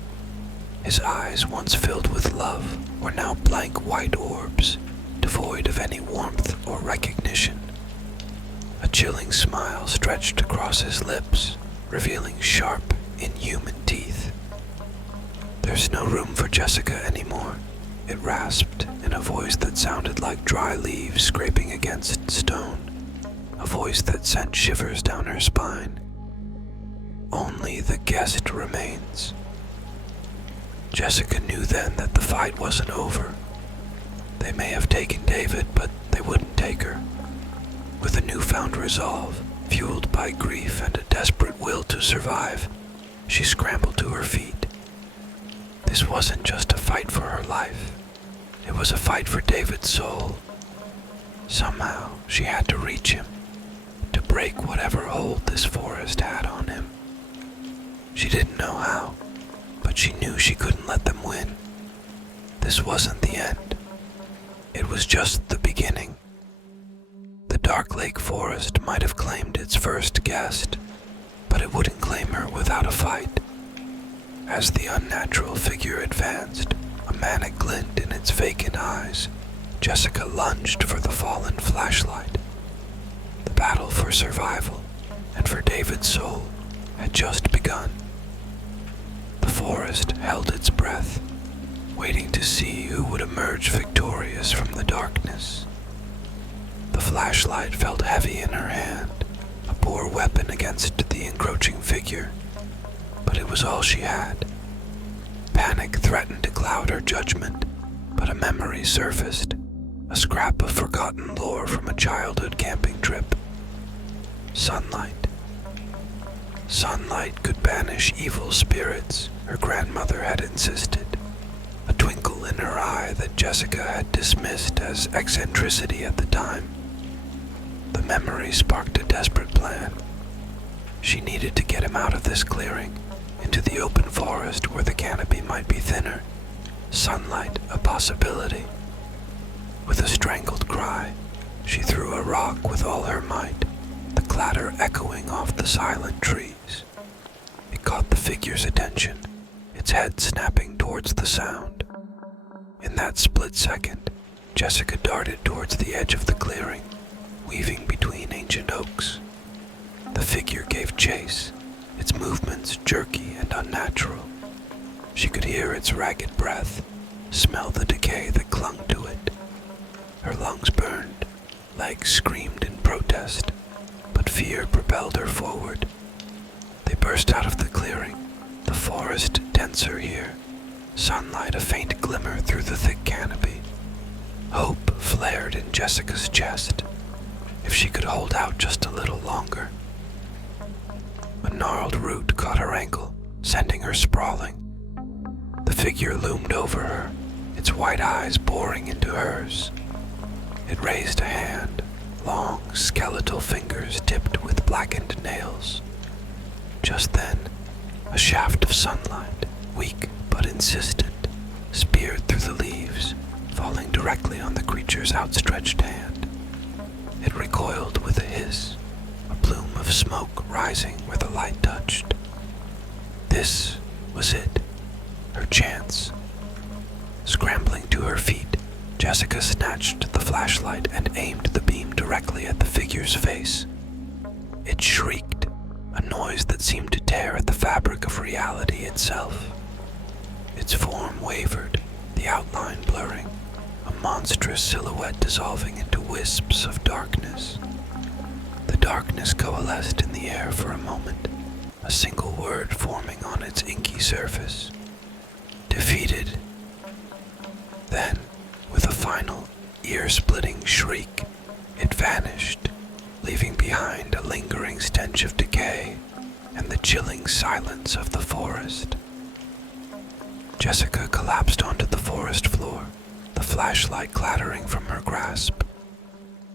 His eyes, once filled with love, were now blank white orbs, devoid of any warmth or recognition. A chilling smile stretched across his lips, revealing sharp, inhuman teeth. "There's no room for Jessica anymore," it rasped in a voice that sounded like dry leaves scraping against stone, a voice that sent shivers down her spine. "Only the guest remains." Jessica knew then that the fight wasn't over. They may have taken David, but they wouldn't take her. With a newfound resolve, fueled by grief and a desperate will to survive, she scrambled to her feet. This wasn't just a fight for her life. It was a fight for David's soul. Somehow, she had to reach him, to break whatever hold this forest had on him. She didn't know how, but she knew she couldn't let them win. This wasn't the end. It was just the beginning. The Dark Lake Forest might have claimed its first guest, but it wouldn't claim her without a fight. As the unnatural figure advanced, a manic glint in its vacant eyes, Jessica lunged for the fallen flashlight. The battle for survival and for David's soul had just begun. The forest held its breath, waiting to see who would emerge victorious from the darkness. The flashlight felt heavy in her hand, a poor weapon against the encroaching figure, but it was all she had. Panic threatened to cloud her judgment, but a memory surfaced, a scrap of forgotten lore from a childhood camping trip. Sunlight. Sunlight could banish evil spirits, her grandmother had insisted, a twinkle in her eye that Jessica had dismissed as eccentricity at the time. The memory sparked a desperate plan. She needed to get him out of this clearing, into the open forest where the canopy might be thinner, sunlight a possibility. With a strangled cry, she threw a rock with all her might, the clatter echoing off the silent trees. It caught the figure's attention, its head snapping towards the sound. In that split second, Jessica darted towards the edge of the clearing, weaving between ancient oaks. The figure gave chase, its movements jerky and unnatural. She could hear its ragged breath, smell the decay that clung to it. Her lungs burned, legs screamed in protest, but fear propelled her forward. They burst out of the clearing, the forest denser here, sunlight a faint glimmer through the thick canopy. Hope flared in Jessica's chest. If she could hold out just a little longer. A gnarled root caught her ankle, sending her sprawling. The figure loomed over her, its white eyes boring into hers. It raised a hand, long, skeletal fingers tipped with blackened nails. Just then, a shaft of sunlight, weak but insistent, speared through the leaves, falling directly on the creature's outstretched hand. It recoiled with a hiss, a plume of smoke rising where the light touched. This was it, her chance. Scrambling to her feet, Jessica snatched the flashlight and aimed the beam directly at the figure's face. It shrieked, a noise that seemed to tear at the fabric of reality itself. Its form wavered, the outline blurring, a monstrous silhouette dissolving into wisps of darkness. The darkness coalesced in the air for a moment, a single word forming on its inky surface. Defeated. Then, with a final, ear-splitting shriek, it vanished, leaving behind a lingering stench of decay and the chilling silence of the forest. Jessica collapsed onto the forest floor, the flashlight clattering from her grasp.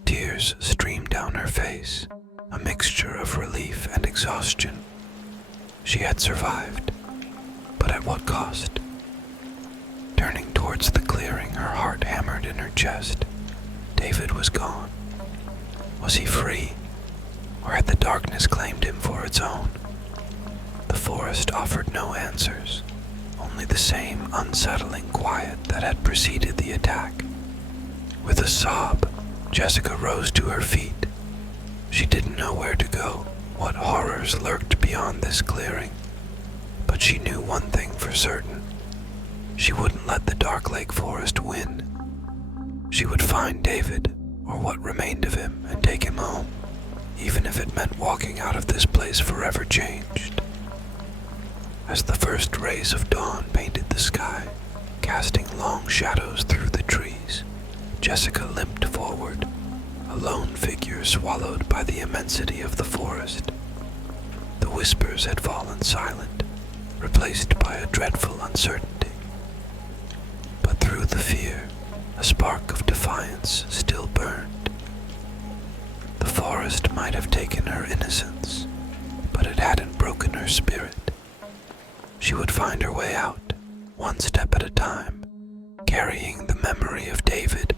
Tears streamed down her face, a mixture of relief and exhaustion. She had survived, but at what cost? Turning towards the clearing, her heart hammered in her chest. David was gone. Was he free, or had the darkness claimed him for its own? The forest offered no answers, only the same unsettling quiet that had preceded the attack. With a sob, Jessica rose to her feet. She didn't know where to go, what horrors lurked beyond this clearing, but she knew one thing for certain. She wouldn't let the Dark Lake Forest win. She would find David, or what remained of him, and take him home, even if it meant walking out of this place forever changed. As the first rays of dawn painted the sky, casting long shadows through the trees, Jessica limped forward, a lone figure swallowed by the immensity of the forest. The whispers had fallen silent, replaced by a dreadful uncertainty. But through the fear, a spark of defiance still burned. The forest might have taken her innocence, but it hadn't broken her spirit. She would find her way out, one step at a time, carrying the memory of David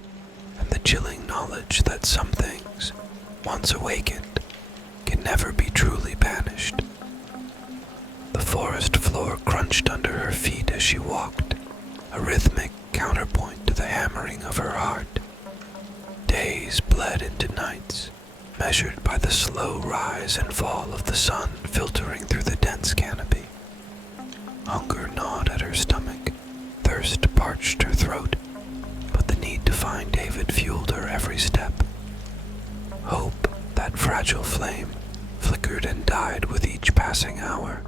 and the chilling knowledge that some things, once awakened, can never be truly banished. The forest floor crunched under her feet as she walked, a rhythmic counterpoint to the hammering of her heart. days bled into nights, measured by the slow rise and fall of the sun filtering through the dense canopy. Hunger gnawed at her stomach, thirst parched her throat, but the need to find David fueled her every step. Hope, that fragile flame, flickered and died with each passing hour.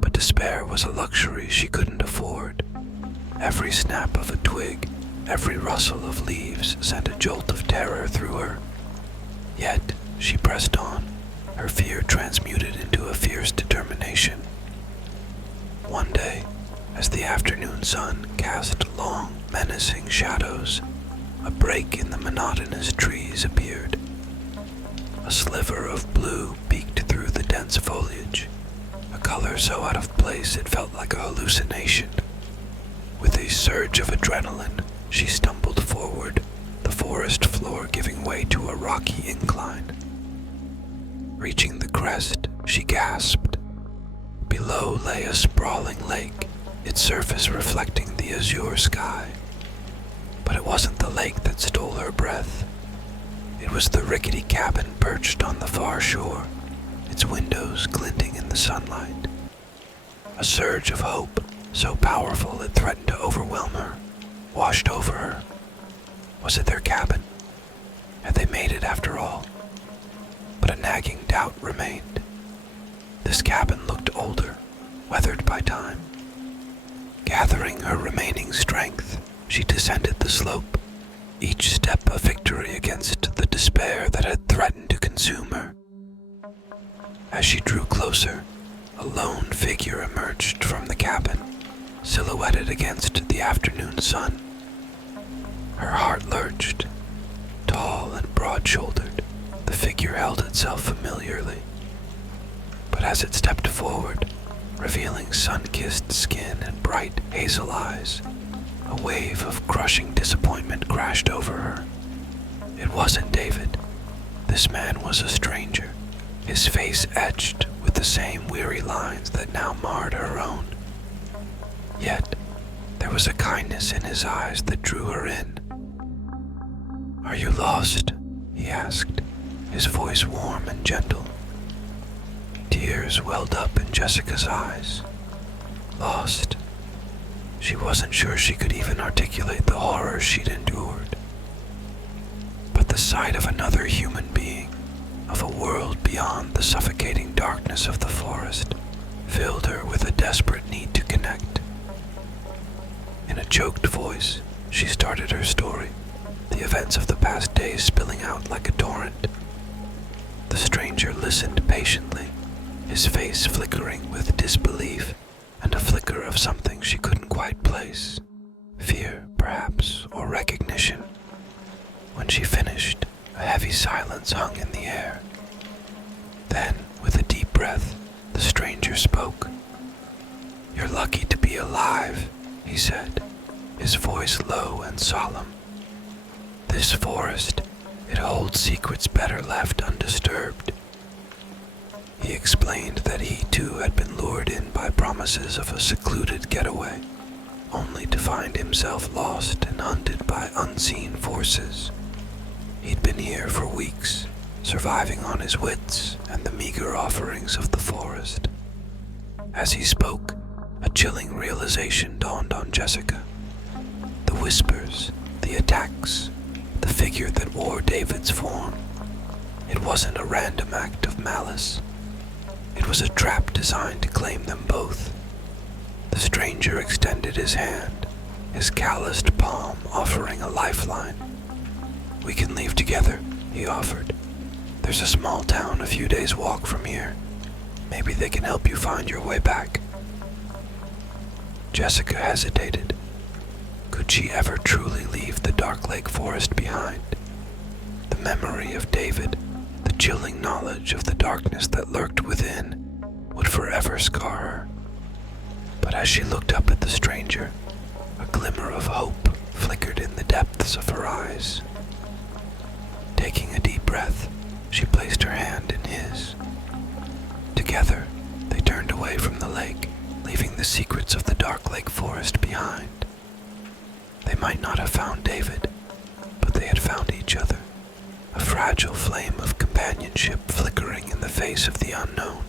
But despair was a luxury she couldn't afford. Every snap of a twig, every rustle of leaves sent a jolt of terror through her. Yet she pressed on, her fear transmuted into a fierce determination. One day, as the afternoon sun cast long, menacing shadows, a break in the monotonous trees appeared. A sliver of blue peeked through the dense foliage, a color so out of place it felt like a hallucination. With a surge of adrenaline, she stumbled forward, the forest floor giving way to a rocky incline. Reaching the crest, she gasped. Below lay a sprawling lake, its surface reflecting the azure sky. But it wasn't the lake that stole her breath. It was the rickety cabin perched on the far shore, its windows glinting in the sunlight. A surge of hope, so powerful it threatened to overwhelm her, washed over her. Was it their cabin? Had they made it after all? But a nagging doubt remained. This cabin looked older, weathered by time. Gathering her remaining strength, she descended the slope, each step a victory against the despair that had threatened to consume her. As she drew closer, a lone figure emerged from the cabin, silhouetted against the afternoon sun. Her heart lurched. Tall and broad-shouldered, the figure held itself familiarly. But as it stepped forward, revealing sun-kissed skin and bright hazel eyes, a wave of crushing disappointment crashed over her. It wasn't David. This man was a stranger, his face etched with the same weary lines that now marred her own. Yet, there was a kindness in his eyes that drew her in. "Are you lost?" he asked, his voice warm and gentle. Tears welled up in Jessica's eyes. Lost. She wasn't sure she could even articulate the horror she'd endured. But the sight of another human being, of a world beyond the suffocating darkness of the forest, filled her with a desperate need to connect. In a choked voice, she started her story, the events of the past days spilling out like a torrent. The stranger listened patiently, his face flickering with disbelief and a flicker of something she couldn't quite place. Fear, perhaps, or recognition. When she finished, a heavy silence hung in the air. Then, with a deep breath, the stranger spoke. "You're lucky to be alive," he said, his voice low and solemn. "This forest, it holds secrets better left undisturbed." He explained that he too had been lured in by promises of a secluded getaway, only to find himself lost and hunted by unseen forces. He'd been here for weeks, surviving on his wits and the meager offerings of the forest. As he spoke, a chilling realization dawned on Jessica. The whispers, the attacks, the figure that wore David's form. It wasn't a random act of malice. It was a trap designed to claim them both. The stranger extended his hand, his calloused palm offering a lifeline. "We can leave together," he offered. "There's a small town a few days' walk from here. Maybe they can help you find your way back." Jessica hesitated. Could she ever truly leave the Dark Lake Forest behind? The memory of David, the chilling knowledge of the darkness that lurked within, would forever scar her. But as she looked up at the stranger, a glimmer of hope flickered in the depths of her eyes. Taking a deep breath, she placed her hand in his. Together, they turned away from the lake, leaving the secrets of the Dark Lake Forest behind. They might not have found David, but they they had found each other, a fragile flame of companionship flickering in the face of the unknown.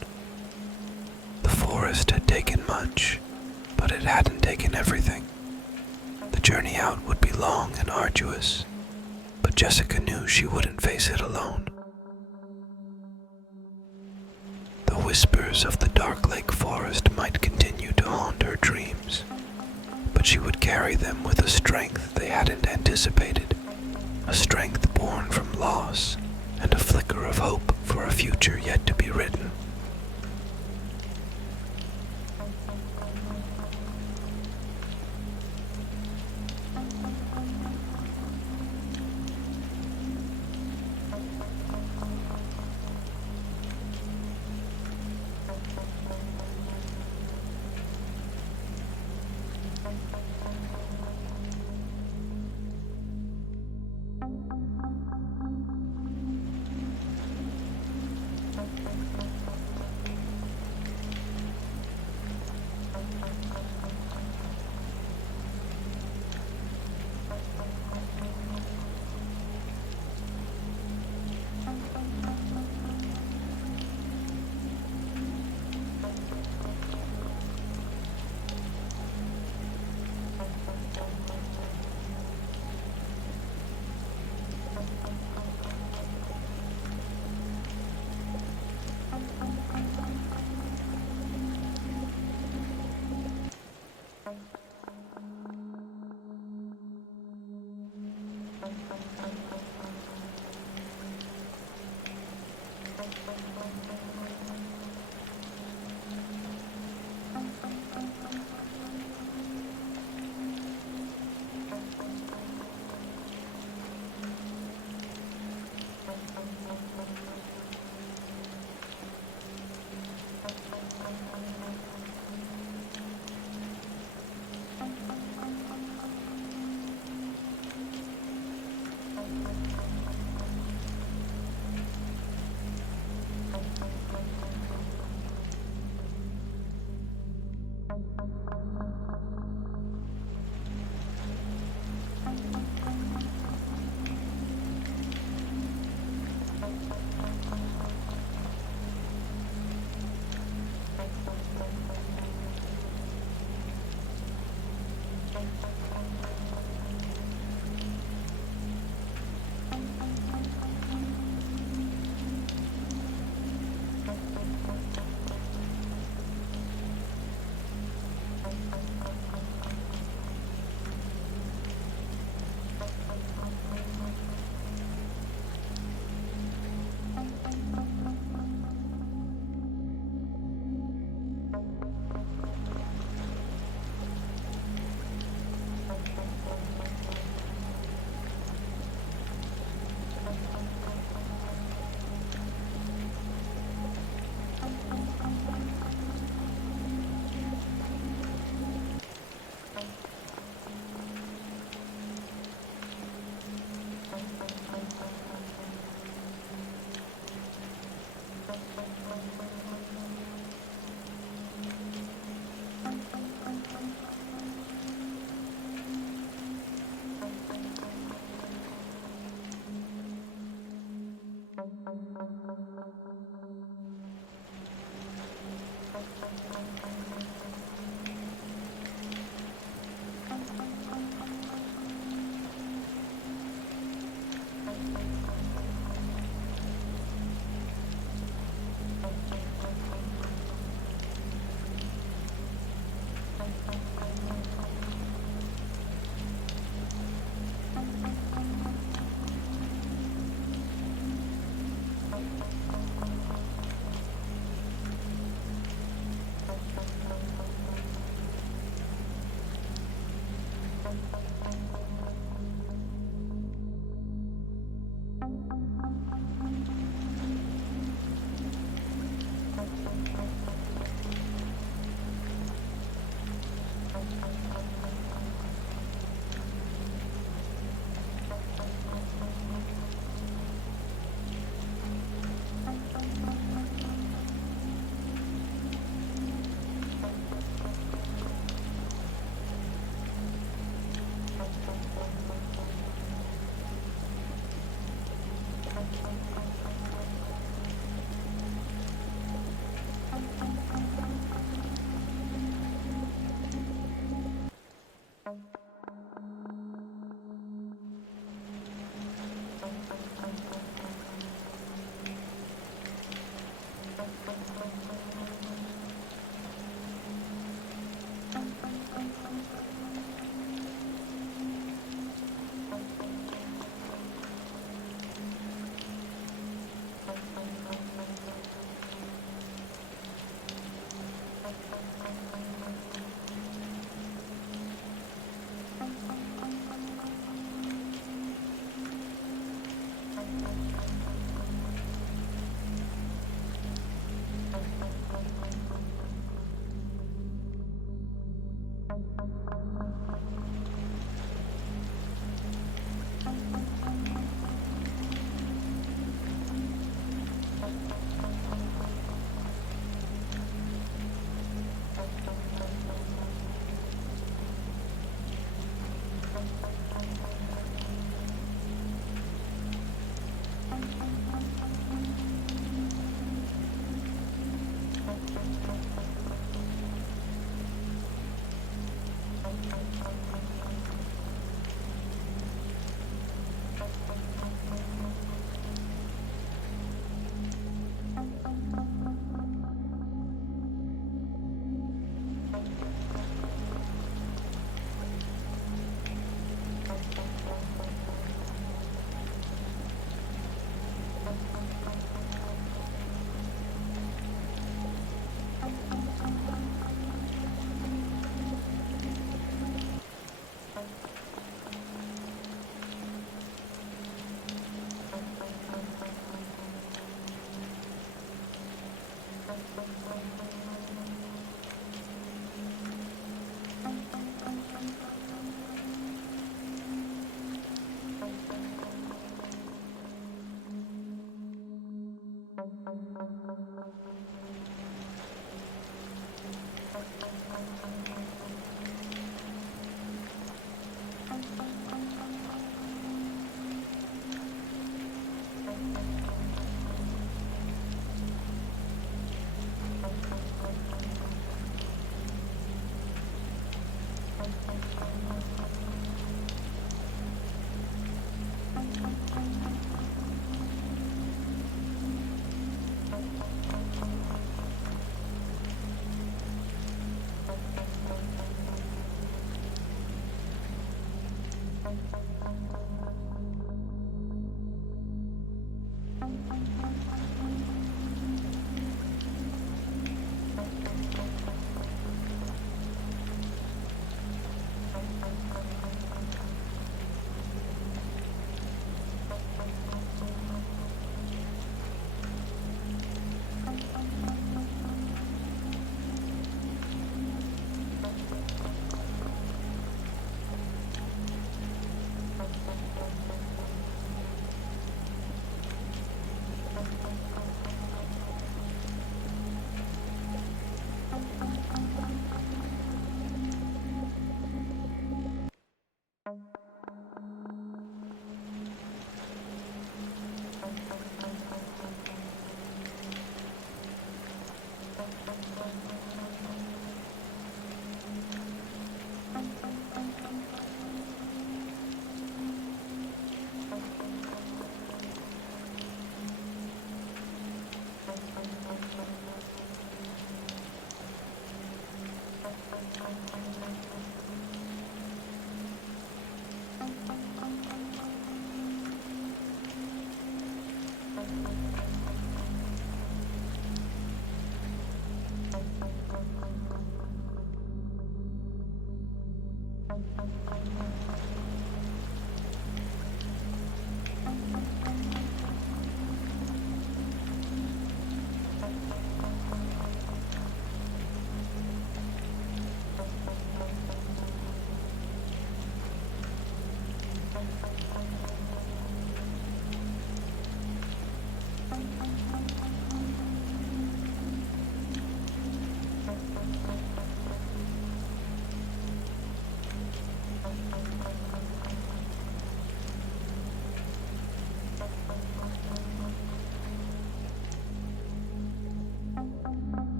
The forest had taken much, but it hadn't taken everything. The journey out would be long and arduous, but Jessica knew she wouldn't face it alone. The whispers of the dark lake forest might continue to haunt her dreams, but she would carry them with a strength they hadn't anticipated, a strength born from loss and a flicker of hope for a future yet to be written.